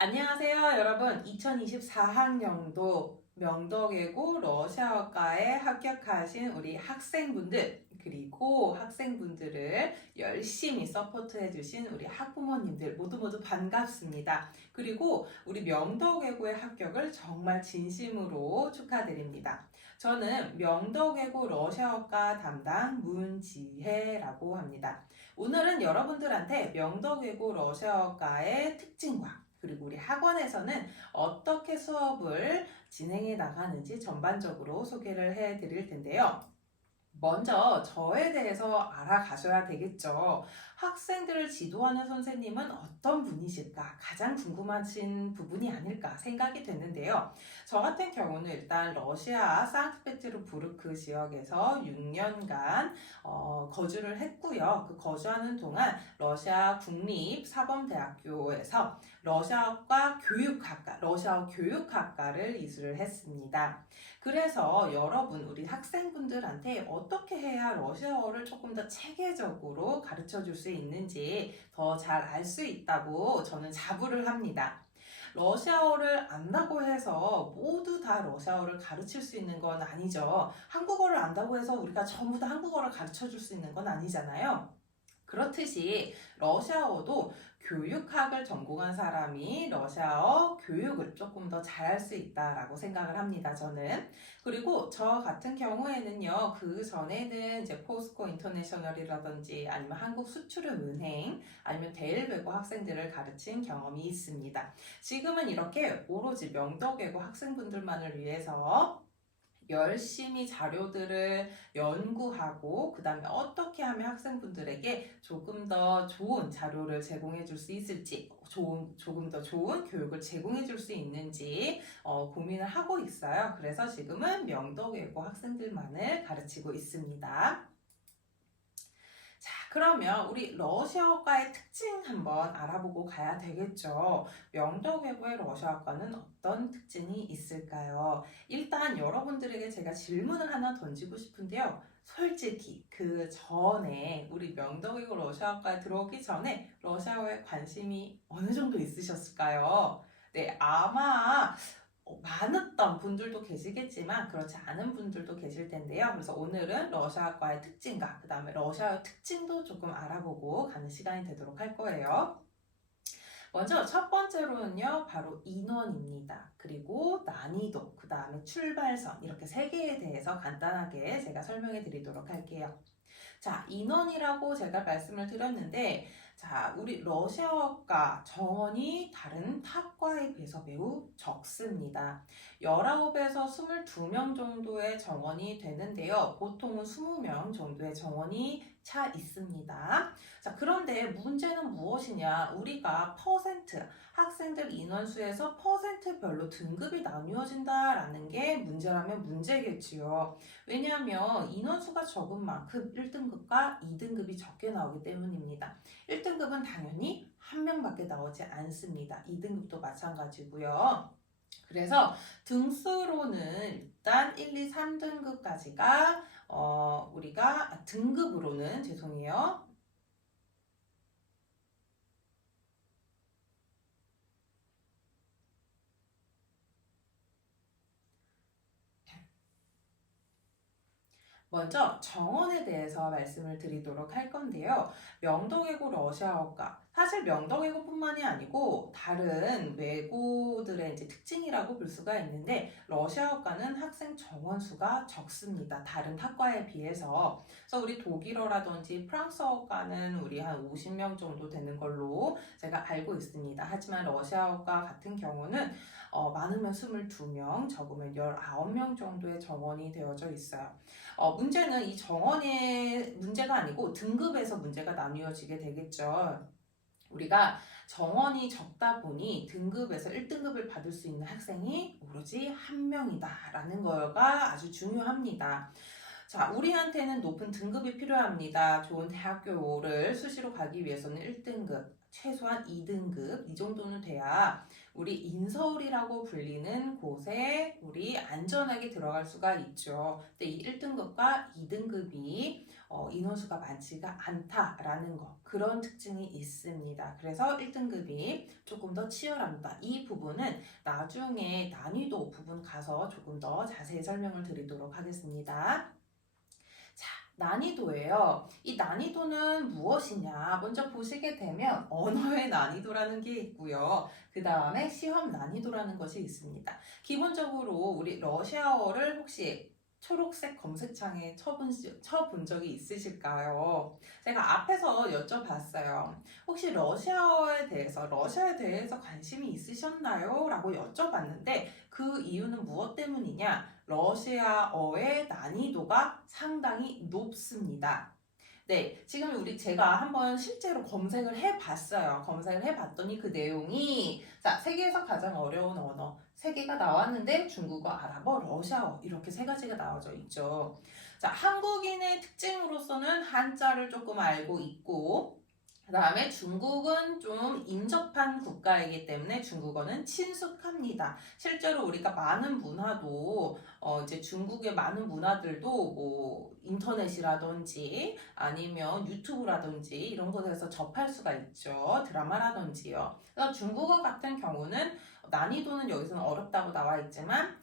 안녕하세요, 여러분. 2024학년도 명덕외고 러시아어과에 합격하신 우리 학생분들, 그리고 학생분들을 열심히 서포트해주신 우리 학부모님들 모두 반갑습니다. 그리고 우리 명덕외고의 합격을 정말 진심으로 축하드립니다. 저는 명덕외고 러시아어과 담당 문지혜라고 합니다. 오늘은 여러분들한테 명덕외고 러시아어과의 특징과 그리고 우리 학원에서는 어떻게 수업을 진행해 나가는지 전반적으로 소개를 해 드릴 텐데요. 먼저 저에 대해서 알아가셔야 되겠죠. 학생들을 지도하는 선생님은 어떤 분이실까? 가장 궁금하신 부분이 아닐까 생각이 됐는데요. 저 같은 경우는 일단 러시아 상트페테르부르크 지역에서 6년간 거주를 했고요. 그 거주하는 동안 러시아 국립사범대학교에서 러시아과 교육학과, 러시아 교육학과를 이수를 했습니다. 그래서 여러분, 우리 학생분들한테 어떻게 해야 러시아어를 조금 더 체계적으로 가르쳐 줄 수 있는지 더 잘 알 수 있다고 저는 자부를 합니다. 러시아어를 안다고 해서 모두 다 러시아어를 가르칠 수 있는 건 아니죠. 한국어를 안다고 해서 우리가 전부 다 한국어를 가르쳐 줄 수 있는 건 아니잖아요. 그렇듯이 러시아어도 교육학을 전공한 사람이 러시아어 교육을 조금 더 잘할 수 있다라고 생각을 합니다, 저는. 그리고 저 같은 경우에는요, 그 전에는 이제 포스코 인터내셔널이라든지 아니면 한국 수출은행 아니면 대일외고 학생들을 가르친 경험이 있습니다. 지금은 이렇게 오로지 명덕외고 학생분들만을 위해서 열심히 자료들을 연구하고 그 다음에 어떻게 하면 학생분들에게 조금 더 좋은 자료를 제공해 줄 수 있을지 조금 더 좋은 교육을 제공해 줄 수 있는지 고민을 하고 있어요. 그래서 지금은 명덕외고 학생들만을 가르치고 있습니다. 자, 그러면 우리 러시아어과의 특징 한번 알아보고 가야 되겠죠. 명덕외고의 러시아어과는 어떤 특징이 있을까요? 일단 여러분들에게 제가 질문을 하나 던지고 싶은데요. 솔직히 그 전에 우리 명덕외고 러시아어과에 들어오기 전에 러시아어에 관심이 어느 정도 있으셨을까요? 네, 아마 많았던 분들도 계시겠지만 그렇지 않은 분들도 계실 텐데요. 그래서 오늘은 러시아과의 특징과 그 다음에 러시아어 특징도 조금 알아보고 가는 시간이 되도록 할 거예요. 먼저 첫 번째로는요, 바로 인원입니다. 그리고 난이도, 그 다음에 출발선, 이렇게 세 개에 대해서 간단하게 제가 설명해 드리도록 할게요. 자, 인원이라고 제가 말씀을 드렸는데, 자, 우리 러시아어과 정원이 다른 탑과에 비해서 매우 적습니다. 19에서 22명 정도의 정원이 되는데요. 보통은 20명 정도의 정원이 차 있습니다. 자, 그런데 문제는 무엇이냐? 우리가 학생들 인원수에서 퍼센트별로 등급이 나뉘어진다라는 게 문제라면 문제겠지요. 왜냐하면 인원수가 적은 만큼 1등급과 2등급이 적게 나오기 때문입니다. 1등급은 당연히 한 명밖에 나오지 않습니다. 2등급도 마찬가지고요. 그래서 등수로는 일단 1, 2, 3등급까지가 우리가 등급으로는 죄송해요. 먼저 정원에 대해서 말씀을 드리도록 할 건데요. 명덕외고 러시아어과 사실 명덕외고뿐만이 아니고 다른 외고들의 이제 특징이라고 볼 수가 있는데 러시아어과는 학생 정원 수가 적습니다. 다른 학과에 비해서. 그래서 우리 독일어라든지 프랑스어과는 우리 한 50명 정도 되는 걸로 제가 알고 있습니다. 하지만 러시아어과 같은 경우는 많으면 22명, 적으면 19명 정도의 정원이 되어져 있어요. 문제는 이 정원의 문제가 아니고 등급에서 문제가 나뉘어지게 되겠죠. 우리가 정원이 적다 보니 등급에서 1등급을 받을 수 있는 학생이 오로지 한 명이다라는 거가 아주 중요합니다. 자, 우리한테는 높은 등급이 필요합니다. 좋은 대학교를 수시로 가기 위해서는 1등급, 최소한 2등급 이 정도는 돼야 우리 인서울이라고 불리는 곳에 우리 안전하게 들어갈 수가 있죠. 근데 이 1등급과 2등급이 인원수가 많지가 않다라는 거, 그런 특징이 있습니다. 그래서 1등급이 조금 더 치열합니다. 이 부분은 나중에 난이도 부분 가서 조금 더 자세히 설명을 드리도록 하겠습니다. 자, 난이도예요. 이 난이도는 무엇이냐? 먼저 보시게 되면 언어의 난이도라는 게 있고요. 그 다음에 시험 난이도라는 것이 있습니다. 기본적으로 우리 러시아어를 혹시 초록색 검색창에 쳐본 적이 있으실까요? 제가 앞에서 여쭤봤어요. 혹시 러시아에 대해서 관심이 있으셨나요? 라고 여쭤봤는데 그 이유는 무엇 때문이냐? 러시아어의 난이도가 상당히 높습니다. 네, 지금 제가 한번 실제로 검색을 해봤어요. 검색을 해봤더니 그 내용이, 자, 세계에서 가장 어려운 언어 세 개가 나왔는데 중국어, 아랍어, 러시아어 이렇게 세 가지가 나와져 있죠. 자, 한국인의 특징으로서는 한자를 조금 알고 있고, 그 다음에 중국은 좀 인접한 국가이기 때문에 중국어는 친숙합니다. 실제로 우리가 많은 문화도 이제 중국의 많은 문화들도 뭐 인터넷이라든지 아니면 유튜브라든지 이런 곳에서 접할 수가 있죠. 드라마라든지요. 그래서 중국어 같은 경우는 난이도는 여기서는 어렵다고 나와 있지만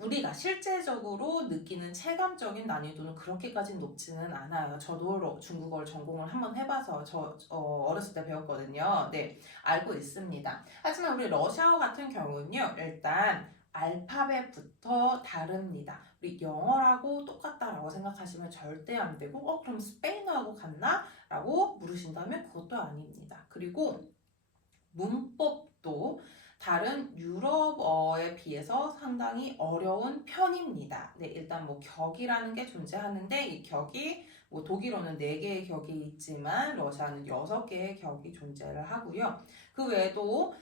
우리가 실제적으로 느끼는 체감적인 난이도는 그렇게까지 높지는 않아요. 저도 중국어를 전공을 한번 해봐서 어렸을 때 배웠거든요. 네, 알고 있습니다. 하지만 우리 러시아어 같은 경우는요, 일단 알파벳부터 다릅니다. 우리 영어라고 똑같다라고 생각하시면 절대 안 되고, 그럼 스페인어하고 같나? 라고 물으신다면 그것도 아닙니다. 그리고 문법도 다른 유럽어에 비해서 상당히 어려운 편입니다. 네, 일단 뭐 격이라는 게 존재하는데 이 격이 뭐 독일어는 4개의 격이 있지만 러시아는 6개의 격이 존재를 하고요. 그 외에도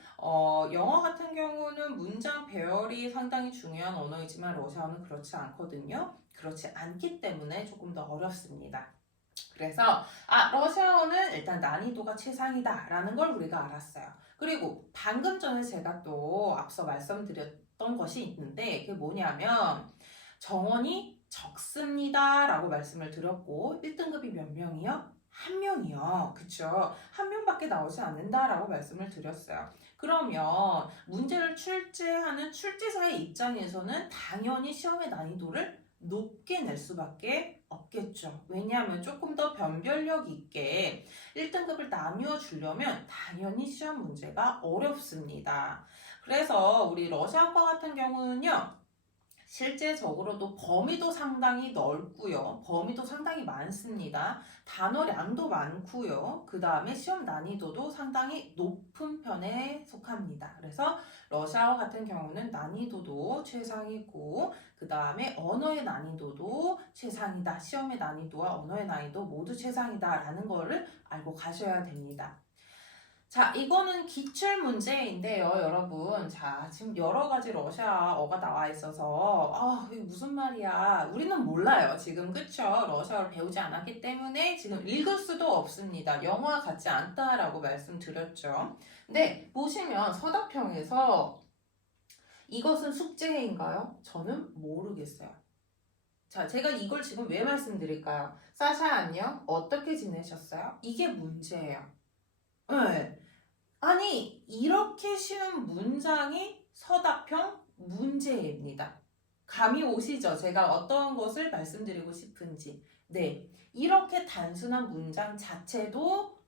영어 같은 경우는 문장 배열이 상당히 중요한 언어이지만 러시아어는 그렇지 않거든요. 그렇지 않기 때문에 조금 더 어렵습니다. 그래서 러시아어는 일단 난이도가 최상이다라는 걸 우리가 알았어요. 그리고 방금 전에 제가 또 앞서 말씀드렸던 것이 있는데 그게 뭐냐면 정원이 적습니다 라고 말씀을 드렸고 1등급이 몇 명이요? 한 명이요. 그쵸? 한 명밖에 나오지 않는다라고 말씀을 드렸어요. 그러면 문제를 출제하는 출제자의 입장에서는 당연히 시험의 난이도를 높게 낼 수밖에 없겠죠. 왜냐하면 조금 더 변별력 있게 1등급을 나누어 주려면 당연히 시험 문제가 어렵습니다. 그래서 우리 러시아과 같은 경우는요. 실제적으로도 범위도 상당히 넓고요. 범위도 상당히 많습니다. 단어량도 많고요. 그 다음에 시험 난이도도 상당히 높은 편에 속합니다. 그래서 러시아어 같은 경우는 난이도도 최상이고 그 다음에 언어의 난이도도 최상이다. 시험의 난이도와 언어의 난이도 모두 최상이다 라는 거를 알고 가셔야 됩니다. 자, 이거는 기출 문제인데요, 여러분. 자, 지금 여러 가지 러시아어가 나와 있어서, 이게 무슨 말이야. 우리는 몰라요, 지금. 그쵸? 러시아어를 배우지 않았기 때문에 지금 읽을 수도 없습니다. 영어와 같지 않다라고 말씀드렸죠. 근데 보시면 서답형에서 이것은 숙제인가요? 저는 모르겠어요. 자, 제가 이걸 지금 왜 말씀드릴까요? 사샤 안녕? 어떻게 지내셨어요? 이게 문제예요. 네. 아니, 이렇게 쉬운 문장이 서답형 문제입니다. 감이 오시죠? 제가 어떤 것을 말씀드리고 싶은지. 네. 이렇게 단순한 문장 자체도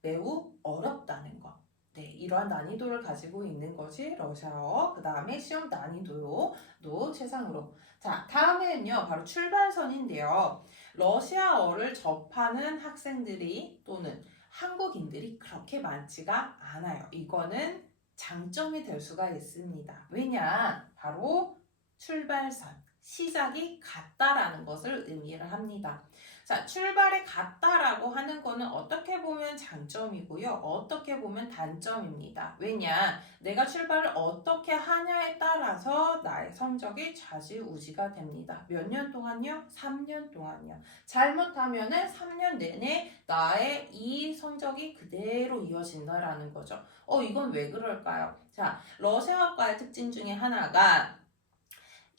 매우 어렵다는 것. 네. 이러한 난이도를 가지고 있는 것이 러시아어. 그 다음에 시험 난이도도 최상으로. 자, 다음에는요. 바로 출발선인데요. 러시아어를 접하는 학생들이 또는 한국인들이 그렇게 많지가 않아요. 이거는 장점이 될 수가 있습니다. 왜냐? 바로 출발선, 시작이 같다라는 것을 의미를 합니다. 자, 출발이 같다라고 하는 거는 어떻게 보면 장점이고요. 어떻게 보면 단점입니다. 왜냐? 내가 출발을 어떻게 하냐에 따라서 나의 성적이 좌지우지가 됩니다. 몇 년 동안요? 3년 동안요. 잘못하면은 3년 내내 나의 이 성적이 그대로 이어진다라는 거죠. 이건 왜 그럴까요? 자, 러시아어과의 특징 중에 하나가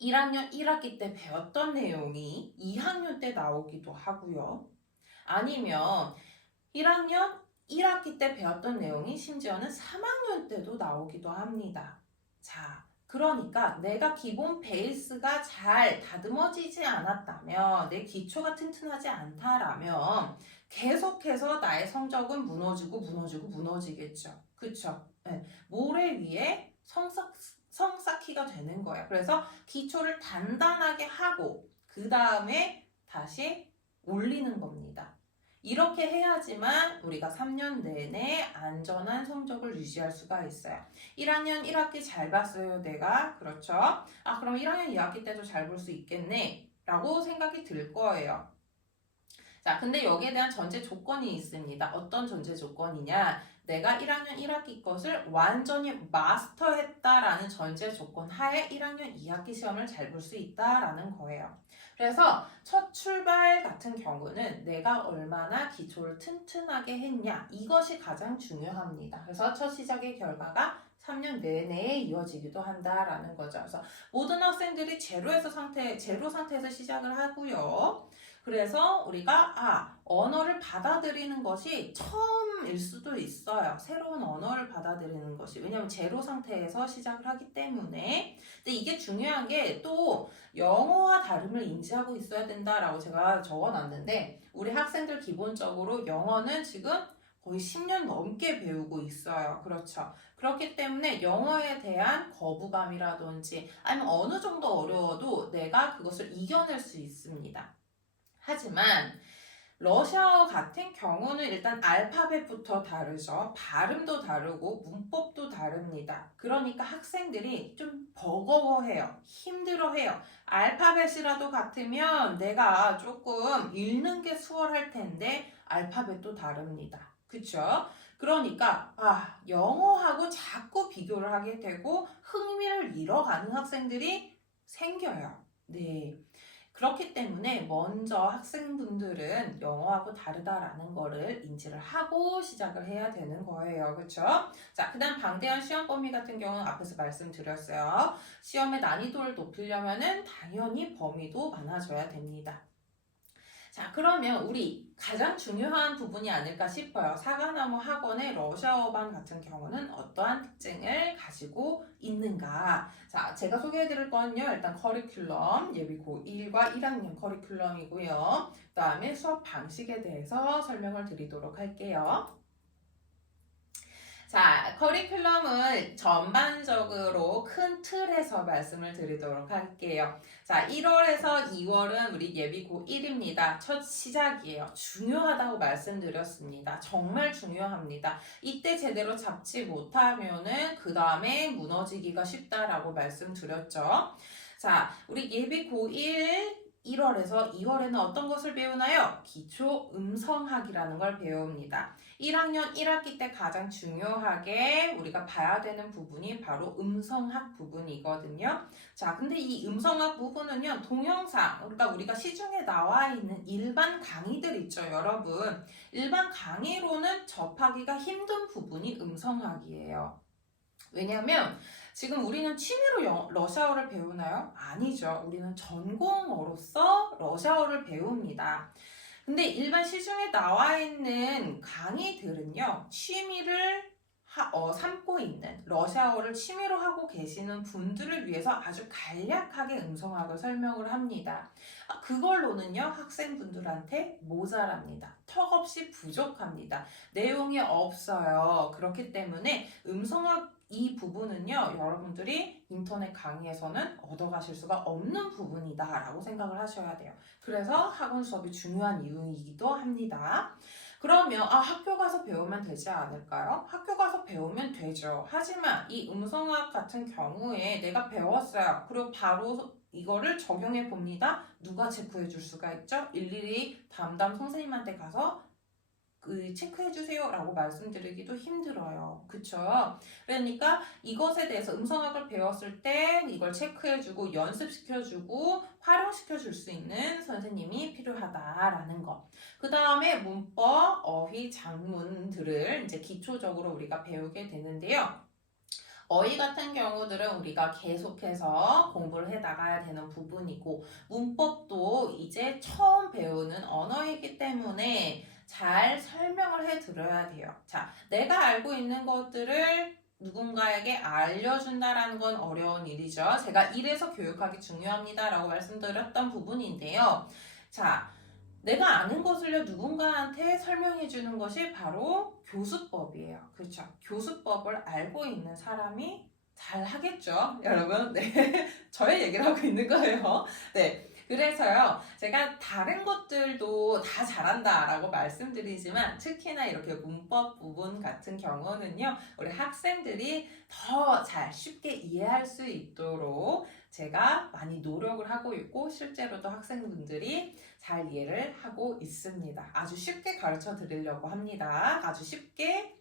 1학년 1학기 때 배웠던 내용이 2학년 때 나오기도 하고요. 아니면 1학년 1학기 때 배웠던 내용이 심지어는 3학년 때도 나오기도 합니다. 자, 그러니까 내가 기본 베이스가 잘 다듬어지지 않았다면, 내 기초가 튼튼하지 않다라면 계속해서 나의 성적은 무너지겠죠. 그쵸? 네. 모래 위에 성 쌓기가 되는 거예요. 그래서 기초를 단단하게 하고 그 다음에 다시 올리는 겁니다. 이렇게 해야지만 우리가 3년 내내 안전한 성적을 유지할 수가 있어요. 1학년 1학기 잘 봤어요, 내가. 그렇죠? 그럼 1학년 2학기 때도 잘 볼 수 있겠네 라고 생각이 들 거예요. 자, 근데 여기에 대한 전제 조건이 있습니다. 어떤 전제 조건이냐? 내가 1학년 1학기 것을 완전히 마스터했다라는 전제 조건 하에 1학년 2학기 시험을 잘 볼 수 있다라는 거예요. 그래서 첫 출발 같은 경우는 내가 얼마나 기초를 튼튼하게 했냐, 이것이 가장 중요합니다. 그래서 첫 시작의 결과가 3년 내내에 이어지기도 한다라는 거죠. 그래서 모든 학생들이 제로 상태에서 시작을 하고요. 그래서 우리가 언어를 받아들이는 것이 처음일 수도 있어요. 새로운 언어를 받아들이는 것이. 왜냐하면 제로 상태에서 시작을 하기 때문에. 근데 이게 중요한 게 또 영어와 다름을 인지하고 있어야 된다라고 제가 적어놨는데, 우리 학생들 기본적으로 영어는 지금 거의 10년 넘게 배우고 있어요. 그렇죠. 그렇기 때문에 영어에 대한 거부감이라든지 아니면 어느 정도 어려워도 내가 그것을 이겨낼 수 있습니다. 하지만 러시아어 같은 경우는 일단 알파벳부터 다르죠. 발음도 다르고 문법도 다릅니다. 그러니까 학생들이 좀 버거워해요. 힘들어해요. 알파벳이라도 같으면 내가 조금 읽는 게 수월할 텐데 알파벳도 다릅니다. 그쵸? 그러니까 영어하고 자꾸 비교를 하게 되고 흥미를 잃어가는 학생들이 생겨요. 네. 그렇기 때문에 먼저 학생분들은 영어하고 다르다라는 거를 인지를 하고 시작을 해야 되는 거예요. 그렇죠? 자, 그 다음 방대한 시험 범위 같은 경우는 앞에서 말씀드렸어요. 시험의 난이도를 높이려면은 당연히 범위도 많아져야 됩니다. 자, 그러면 우리 가장 중요한 부분이 아닐까 싶어요. 사과나무 학원의 러시아어반 같은 경우는 어떠한 특징을 가지고 있는가? 자, 제가 소개해드릴 건요. 일단 커리큘럼, 예비 고1과 1학년 커리큘럼이고요. 그 다음에 수업 방식에 대해서 설명을 드리도록 할게요. 자, 커리큘럼을 전반적으로 큰 틀에서 말씀을 드리도록 할게요. 자, 1월에서 2월은 우리 예비 고1입니다. 첫 시작이에요. 중요하다고 말씀드렸습니다. 정말 중요합니다. 이때 제대로 잡지 못하면은 그 다음에 무너지기가 쉽다라고 말씀드렸죠. 자, 우리 예비 고1 1월에서 2월에는 어떤 것을 배우나요? 기초 음성학이라는 걸 배웁니다. 1학년 1학기 때 가장 중요하게 우리가 봐야 되는 부분이 바로 음성학 부분이거든요. 자, 근데 이 음성학 부분은요, 동영상, 그러니까 우리가 시중에 나와 있는 일반 강의들 있죠, 여러분. 일반 강의로는 접하기가 힘든 부분이 음성학이에요. 왜냐하면 지금 우리는 취미로 러시아어를 배우나요? 아니죠. 우리는 전공어로서 러시아어를 배웁니다. 근데 일반 시중에 나와 있는 강의들은요, 취미를 삼고 있는 러시아어를 취미로 하고 계시는 분들을 위해서 아주 간략하게 음성학을 설명을 합니다. 그걸로는요, 학생분들한테 모자랍니다. 턱없이 부족합니다. 내용이 없어요. 그렇기 때문에 음성학 이 부분은요, 여러분들이 인터넷 강의에서는 얻어가실 수가 없는 부분이다 라고 생각을 하셔야 돼요. 그래서 학원 수업이 중요한 이유이기도 합니다. 그러면 학교 가서 배우면 되지 않을까요? 학교 가서 배우면 되죠. 하지만 이 음성학 같은 경우에 내가 배웠어요. 그리고 바로 이거를 적용해 봅니다. 누가 체크해 줄 수가 있죠? 일일이 담당 선생님한테 가서 체크해 주세요 라고 말씀드리기도 힘들어요. 그쵸? 그러니까 이것에 대해서 음성학을 배웠을 때 이걸 체크해 주고 연습시켜 주고 활용시켜 줄 수 있는 선생님이 필요하다라는 거. 그 다음에 문법, 어휘, 작문들을 이제 기초적으로 우리가 배우게 되는데요. 어휘 같은 경우들은 우리가 계속해서 공부를 해 나가야 되는 부분이고, 문법도 이제 처음 배우는 언어이기 때문에 잘 설명을 해 드려야 돼요. 자, 내가 알고 있는 것들을 누군가에게 알려준다라는 건 어려운 일이죠. 제가 이래서 교육하기 중요합니다라고 말씀드렸던 부분인데요. 자, 내가 아는 것을요, 누군가한테 설명해 주는 것이 바로 교수법이에요. 그렇죠? 교수법을 알고 있는 사람이 잘 하겠죠, 여러분? 네. 저의 얘기를 하고 있는 거예요. 네. 그래서요, 제가 다른 것들도 다 잘한다라고 말씀드리지만, 특히나 이렇게 문법 부분 같은 경우는요, 우리 학생들이 더 잘 쉽게 이해할 수 있도록 제가 많이 노력을 하고 있고, 실제로도 학생분들이 잘 이해를 하고 있습니다. 아주 쉽게 가르쳐 드리려고 합니다. 아주 쉽게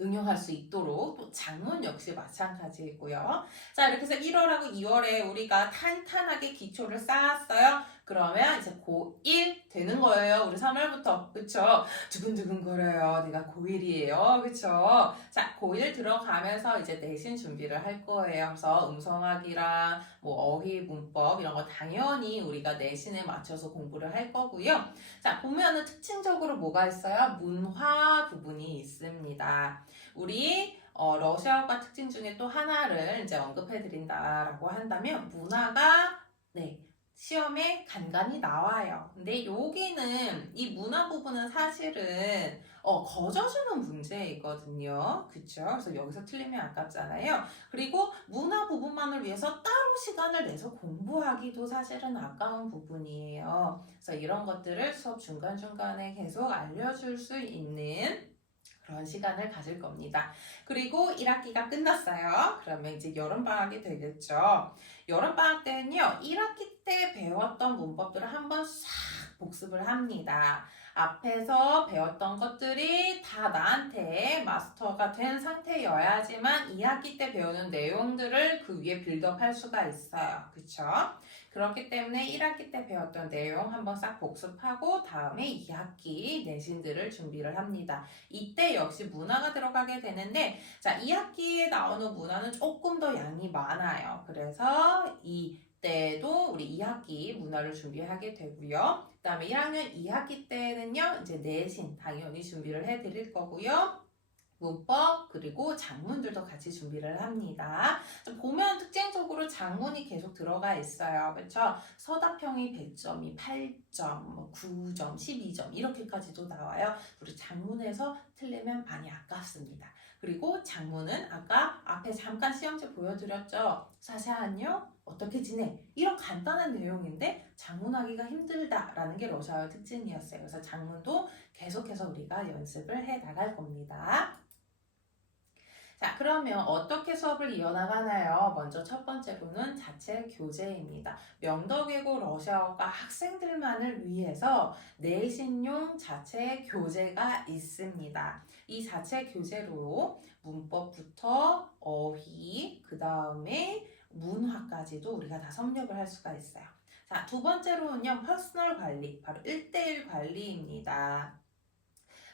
응용할 수 있도록. 또 작문 역시 마찬가지이고요. 자, 이렇게 해서 1월하고 2월에 우리가 탄탄하게 기초를 쌓았어요. 그러면 이제 고1 되는 거예요. 우리 3월부터. 그쵸? 두근두근 거려요. 내가 고1이에요. 그쵸? 자, 고1 들어가면서 이제 내신 준비를 할 거예요. 그래서 음성학이랑 뭐 어휘, 문법 이런 거 당연히 우리가 내신에 맞춰서 공부를 할 거고요. 자, 보면은 특징적으로 뭐가 있어요? 문화 부분이 있습니다. 우리 러시아어가 특징 중에 또 하나를 이제 언급해 드린다라고 한다면, 문화가 시험에 간간히 나와요. 근데 여기는 이 문화 부분은 사실은 거저주는 문제이거든요. 그쵸? 그래서 여기서 틀리면 아깝잖아요. 그리고 문화 부분만을 위해서 따로 시간을 내서 공부하기도 사실은 아까운 부분이에요. 그래서 이런 것들을 수업 중간중간에 계속 알려줄 수 있는 그런 시간을 가질 겁니다. 그리고 1학기가 끝났어요. 그러면 이제 여름방학이 되겠죠. 여름방학 때는요, 1학기 때 배웠던 문법들을 한번 싹 복습을 합니다. 앞에서 배웠던 것들이 다 나한테 마스터가 된 상태여야지만 2학기 때 배우는 내용들을 그 위에 빌드업할 수가 있어요. 그쵸? 그렇기 때문에 1학기 때 배웠던 내용 한번 싹 복습하고 다음에 2학기 내신들을 준비를 합니다. 이때 역시 문화가 들어가게 되는데, 자, 2학기에 나오는 문화는 조금 더 양이 많아요. 그래서 이때도 우리 2학기 문화를 준비하게 되고요. 그 다음에 1학년 2학기 때는요, 이제 내신 당연히 준비를 해드릴 거고요. 문법 그리고 작문들도 같이 준비를 합니다. 보면 특징적으로 작문이 계속 들어가 있어요. 그렇죠? 서답형이 100점이 8점, 9점, 12점 이렇게까지도 나와요. 우리 작문에서 틀리면 많이 아깝습니다. 그리고 작문은 아까 앞에 잠깐 시험지 보여드렸죠? 사샤안녕? 어떻게 지내? 이런 간단한 내용인데 작문하기가 힘들다라는 게 러시아어의 특징이었어요. 그래서 작문도 계속해서 우리가 연습을 해 나갈 겁니다. 자, 그러면 어떻게 수업을 이어나가나요? 먼저 첫 번째로는 자체 교재입니다. 명덕외고 러시아어과 학생들만을 위해서 내신용 자체 교재가 있습니다. 이 자체 교재로 문법부터 어휘, 그 다음에 문화까지도 우리가 다 섭렵을 할 수가 있어요. 자, 두 번째로는요, 퍼스널 관리, 바로 1대1 관리입니다.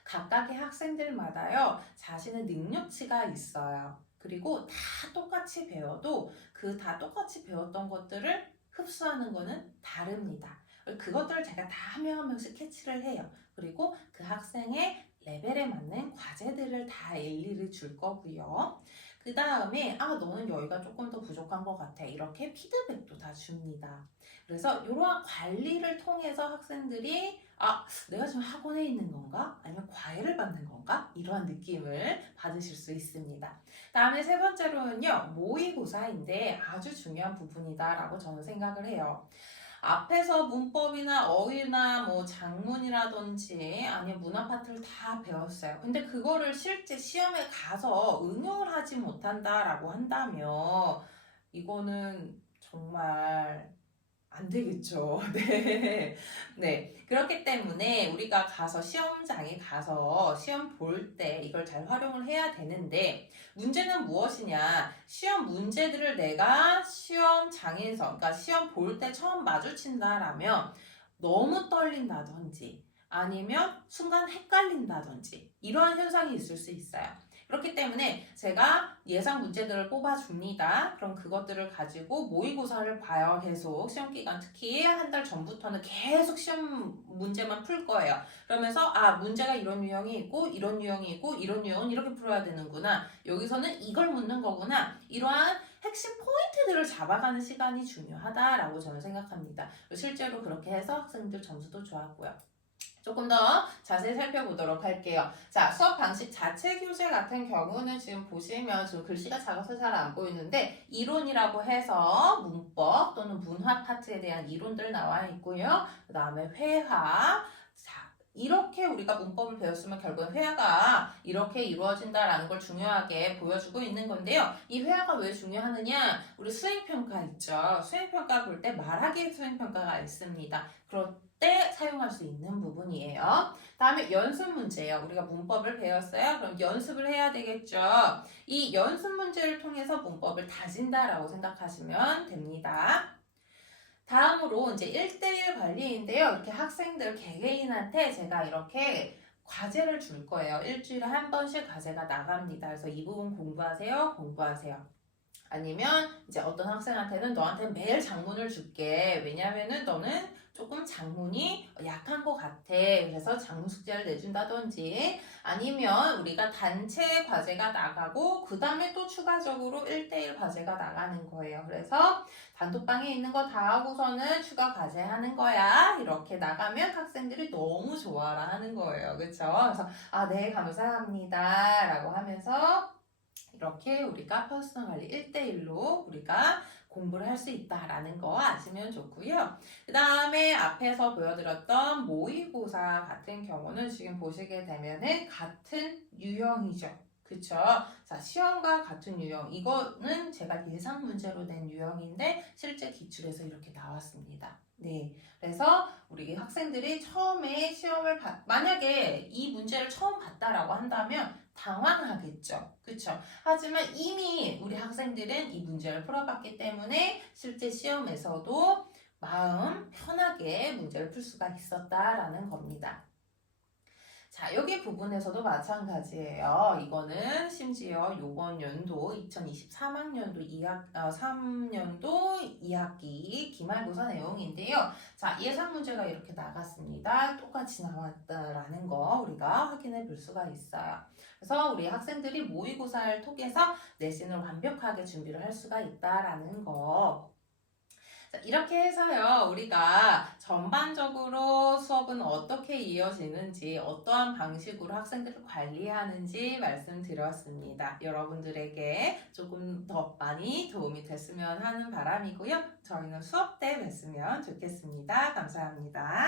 각각의 학생들마다요, 자신의 능력치가 있어요. 그리고 다 똑같이 배워도 그 다 똑같이 배웠던 것들을 흡수하는 거는 다릅니다. 그것들을 제가 다 한 명 한 명씩 캐치를 해요. 그리고 그 학생의 레벨에 맞는 과제들을 다 일일이 줄 거고요. 그 다음에 너는 여기가 조금 더 부족한 것 같아. 이렇게 피드백도 다 줍니다. 그래서 이러한 관리를 통해서 학생들이 내가 지금 학원에 있는 건가? 아니면 과외를 받는 건가? 이러한 느낌을 받으실 수 있습니다. 다음에 세 번째로는요, 모의고사인데 아주 중요한 부분이다라고 저는 생각을 해요. 앞에서 문법이나 어휘나 뭐 작문이라든지 아니면 문화 파트를 다 배웠어요. 근데 그거를 실제 시험에 가서 응용을 하지 못한다라고 한다면 이거는 정말 안 되겠죠. 네. 네. 그렇기 때문에 우리가 가서 시험장에 가서 시험 볼 때 이걸 잘 활용을 해야 되는데 문제는 무엇이냐? 시험 문제들을 내가 시험장에서, 그러니까 시험 볼 때 처음 마주친다라면 너무 떨린다든지 아니면 순간 헷갈린다든지 이러한 현상이 있을 수 있어요. 그렇기 때문에 제가 예상 문제들을 뽑아줍니다. 그럼 그것들을 가지고 모의고사를 봐요. 계속 시험기간 특히 한 달 전부터는 계속 시험 문제만 풀 거예요. 그러면서 문제가 이런 유형이 있고 이런 유형이 있고 이런 유형은 이렇게 풀어야 되는구나. 여기서는 이걸 묻는 거구나. 이러한 핵심 포인트들을 잡아가는 시간이 중요하다라고 저는 생각합니다. 실제로 그렇게 해서 학생들 점수도 좋았고요. 조금 더 자세히 살펴보도록 할게요. 자, 수업 방식 자체 교재 같은 경우는 지금 보시면 지금 글씨가 작아서 잘 안 보이는데 이론이라고 해서 문법 또는 문화 파트에 대한 이론들 나와 있고요. 그 다음에 회화. 자, 이렇게 우리가 문법을 배웠으면 결국은 회화가 이렇게 이루어진다라는 걸 중요하게 보여주고 있는 건데요. 이 회화가 왜 중요하느냐? 우리 수행평가 있죠. 수행평가 볼 때 말하기 수행평가가 있습니다. 때 사용할 수 있는 부분이에요. 다음에 연습 문제예요. 우리가 문법을 배웠어요. 그럼 연습을 해야 되겠죠. 이 연습 문제를 통해서 문법을 다진다라고 생각하시면 됩니다. 다음으로 이제 1대1 관리인데요. 이렇게 학생들 개개인한테 제가 이렇게 과제를 줄 거예요. 일주일에 한 번씩 과제가 나갑니다. 그래서 이 부분 공부하세요. 아니면 이제 어떤 학생한테는 너한테 매일 장문을 줄게. 왜냐면은 너는 조금 장문이 약한 것 같아. 그래서 장문 숙제를 내준다든지 아니면 우리가 단체 과제가 나가고 그 다음에 또 추가적으로 1대1 과제가 나가는 거예요. 그래서 단톡방에 있는 거 다 하고서는 추가 과제 하는 거야. 이렇게 나가면 학생들이 너무 좋아라 하는 거예요. 그쵸? 그래서 네, 감사합니다. 라고 하면서 이렇게 우리가 퍼스널 관리 1대1로 우리가 공부를 할 수 있다라는 거 아시면 좋고요. 그 다음에 앞에서 보여드렸던 모의고사 같은 경우는 지금 보시게 되면은 같은 유형이죠. 그쵸? 자, 시험과 같은 유형. 이거는 제가 예상 문제로 낸 유형인데 실제 기출에서 이렇게 나왔습니다. 네. 그래서 우리 학생들이 처음에 만약에 이 문제를 처음 봤다라고 한다면 당황하겠죠. 그쵸? 하지만 이미 우리 학생들은 이 문제를 풀어봤기 때문에 실제 시험에서도 마음 편하게 문제를 풀 수가 있었다라는 겁니다. 자, 여기 부분에서도 마찬가지예요. 이거는 심지어 요번 연도 2023학년도 3년도 2학기 기말고사 내용인데요. 자, 예상 문제가 이렇게 나갔습니다. 똑같이 나왔다라는 거 우리가 확인해 볼 수가 있어요. 그래서 우리 학생들이 모의고사를 통해서 내신을 완벽하게 준비를 할 수가 있다라는 거. 이렇게 해서요, 우리가 전반적으로 수업은 어떻게 이어지는지, 어떠한 방식으로 학생들을 관리하는지 말씀드렸습니다. 여러분들에게 조금 더 많이 도움이 됐으면 하는 바람이고요. 저희는 수업 때 뵀으면 좋겠습니다. 감사합니다.